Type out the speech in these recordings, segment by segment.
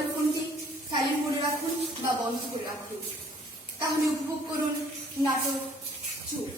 Mobile ফোনটি silent করে রাখুন বা বন্ধ করে রাখুন। তাহলে উপভোগ করুন নাটক চুপ।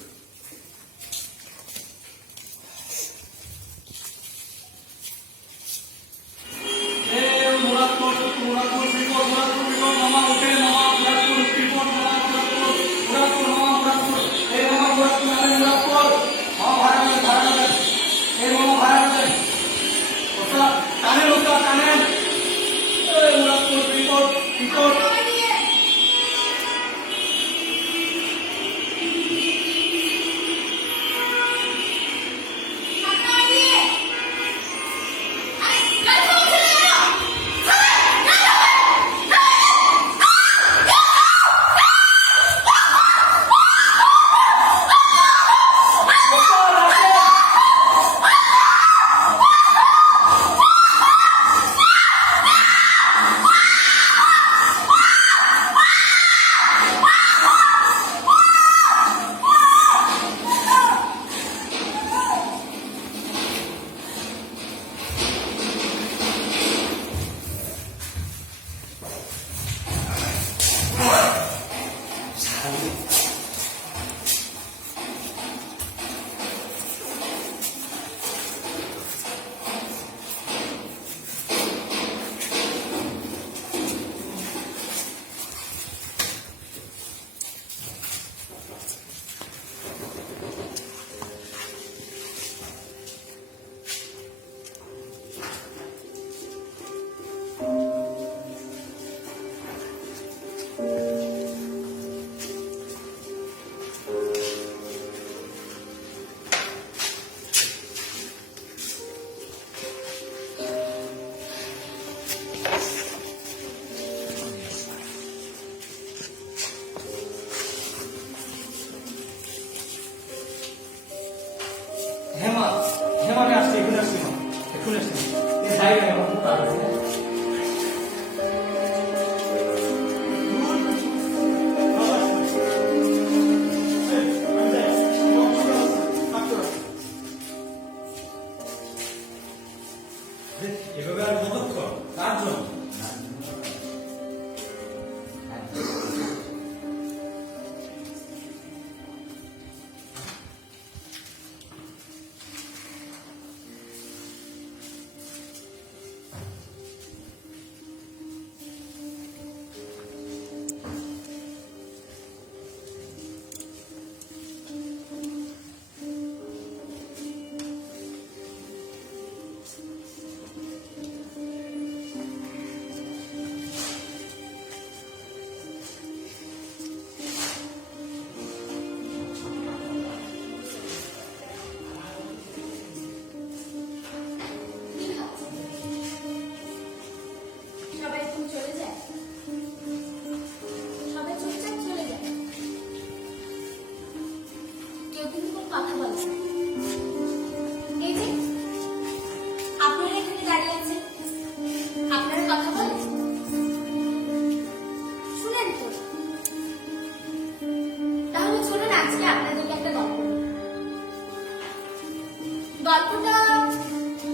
গল্পটা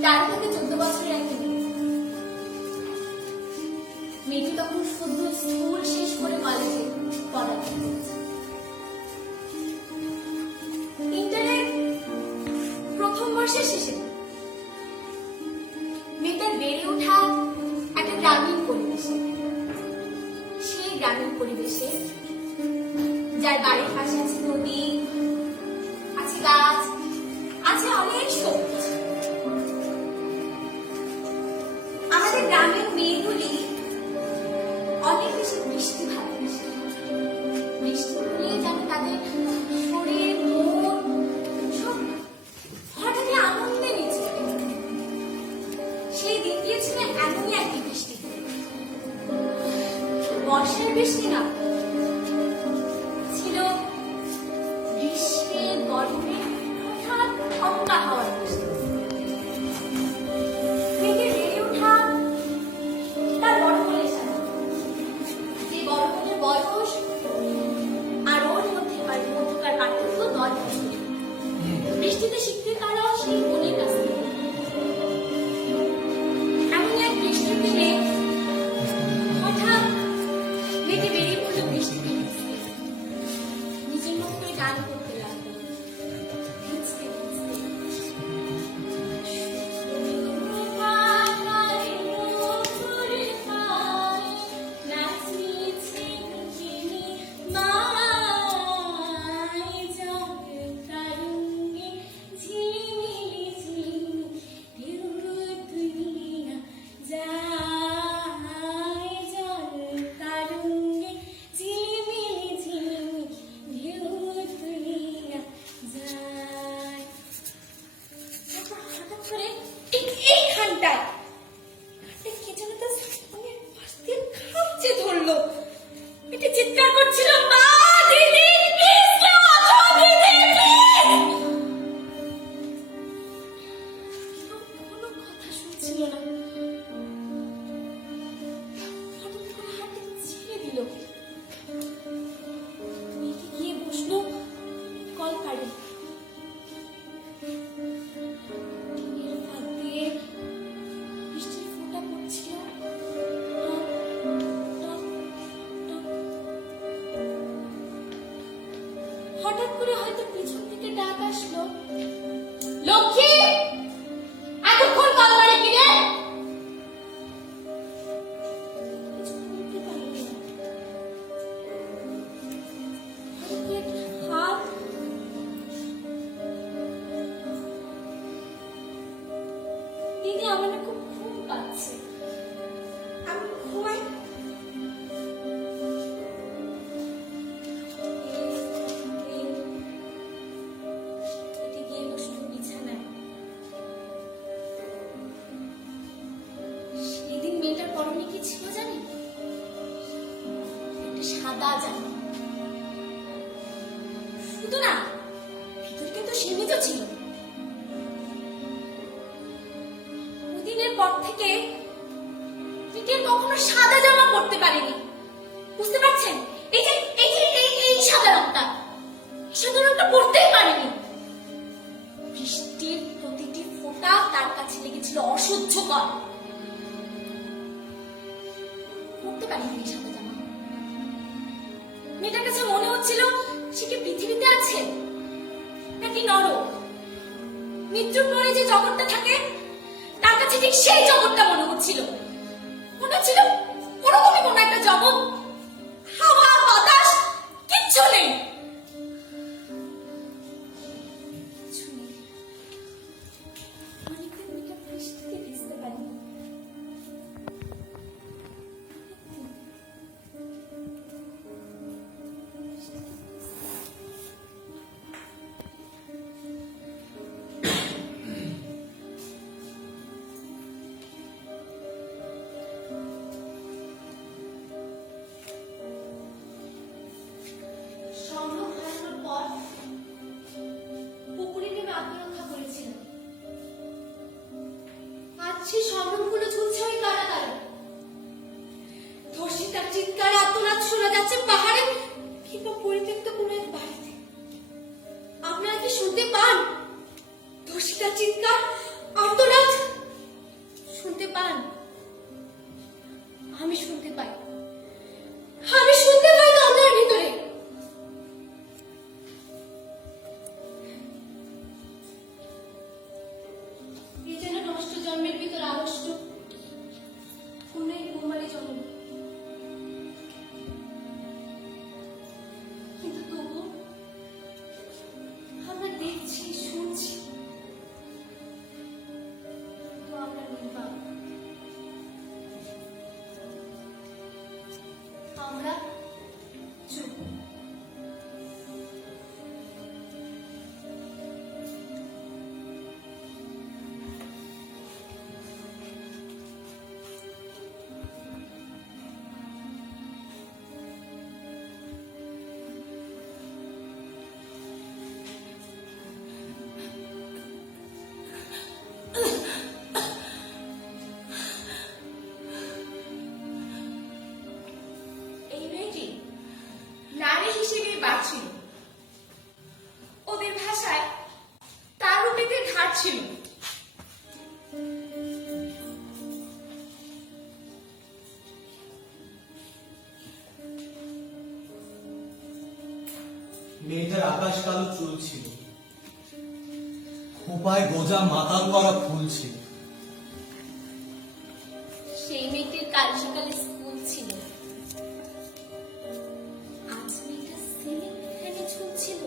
13 থেকে 14 বছরের একটা মেয়েটি তখন শুধু স্কুল শেষ করে কলেজে পড়াশোনা করছে। ইন্টারের প্রথম বর্ষের শেষে মেয়েটার বেড়ে ওঠা একটা গ্রামীণ পরিবেশে। সেই গ্রামীণ পরিবেশে যার বাড়ির পাশে আছে নদী, আছে গাছ, আছে অনেক সবুজ। আমাদের গ্রামের মেয়েগুলি অনেক বেশি বৃষ্টি ভালোবাসে। বৃষ্টি হলে যেন তাদের শরীর মন সব হঠাৎ আনন্দে নেচে ওঠে। সেই দিন গিয়েছিল এমনই একটি বৃষ্টি, বর্ষার বৃষ্টি না, ছিল গ্রীষ্মে গরমে হঠাৎ ঠান্ডা হাওয়ার বৃষ্টি। মেয়েকে বেড়ে ওঠা তার বড় বলের সাথে, যে বড় বলের বয়স আর ওর মধ্যকার পার্থক্য 10 বছর। বৃষ্টিতে শিখতে তারাও সেই বোনের কাছ থেকে। এমন এক বৃষ্টির দিনে করে হয়তো পিছন থেকে ডাক আসলো, লক্ষ্মী এতক্ষণ কল করে কিনে। কিছু বলতে পারলো না। হয়তো একটা হাত। দিদি আমার না খুব ঘুম পাচ্ছে, আমি ঘুমাই। সেদিন মেয়েটার পরনে কি ছিল জানি? একটা সাদা জামা। শুধু না, ভিতর কিন্তু সীমিত ছিল। ওদিনের পর থেকে টিটেন কখনো সাদা জামা পরতে পারেনি। বুঝতে পারছেন? এই যে এই যে এই সাদা রংটা, সাদা রংটা পরতেই পারেনি। বৃষ্টির প্রতিটি ফোঁটা তার কাছে লেগেছিল অসহ্যকর। পরতে পারেনি এই সাদা জামা। মেয়েটার কাছে মনে হচ্ছিল সে কি পৃথিবীতে আছে নাকি নরক। মৃত্যুর পরে যে জগৎটা থাকে তার কাছে ঠিক সেই জগৎটা মনে হচ্ছিল। মনে হচ্ছিল ওরকমই কোন একটা জগৎ, হাওয়া বাতাস কিচ্ছু নেই। অনেকদিন মেয়েটা বৃষ্টিতে ভিজতে পারিনি। সম্ভ্রম হারানোর পর পুকুরে নেমে আত্মরক্ষা করেছিলেন। আজ সেই সম্ভ্রমগুলো ঝুলছে ওই কারাগারে। ধর্ষিতার চিৎকার আত্মনাদ শোনা যাচ্ছে পাহাড়ে কিংবা পরিত্যক্ত কোনো এক বাড়িতে। আপনারা কি শুনতে পান? ধর্ষিতার চিৎকার আত্মনাদ শুনতে পান? আমি শুনতে পাই। আমি শুনতে পাই দরজার ভিতরে। এই যেন নষ্ট জন্মের ভিতর আড়ষ্ট কোন এক কুমারী জন্ম। কিন্তু তবু আমরা দেখছি, শুনছি, কিন্তু আমরা নির্বাক। আমরা চুপ। এই মেয়েটি নারী হিসেবে বাঁচছিল। ওদের ভাষায় তার রূপেতে ঘাট ছিল। মেয়েটার আকাশ কালো চুল ছিল, খোপায় গোজা মাতাল করা ফুল ছিল। সেই মেয়েটির কাল সকালে স্কুল ছিল। আজ মেয়েটা সিলিং ফ্যানে ঝুলছিল।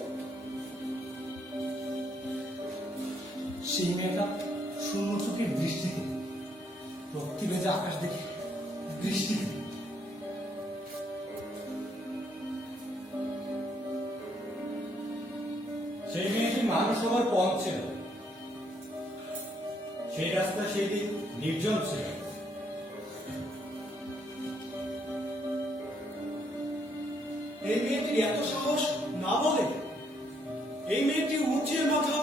সেই মেয়েটা শূন্য চোখের দৃষ্টিতে, রক্তি ভেজা আকাশ দেখে দৃষ্টিতে। সেই মেয়েটি মানুষ হবার পথ ছিল। সেই রাস্তা সেই দিক নির্জন ছিল। এই মেয়েটির এত সাহস না বলে এই মেয়েটি উঁচিয়ে মাথা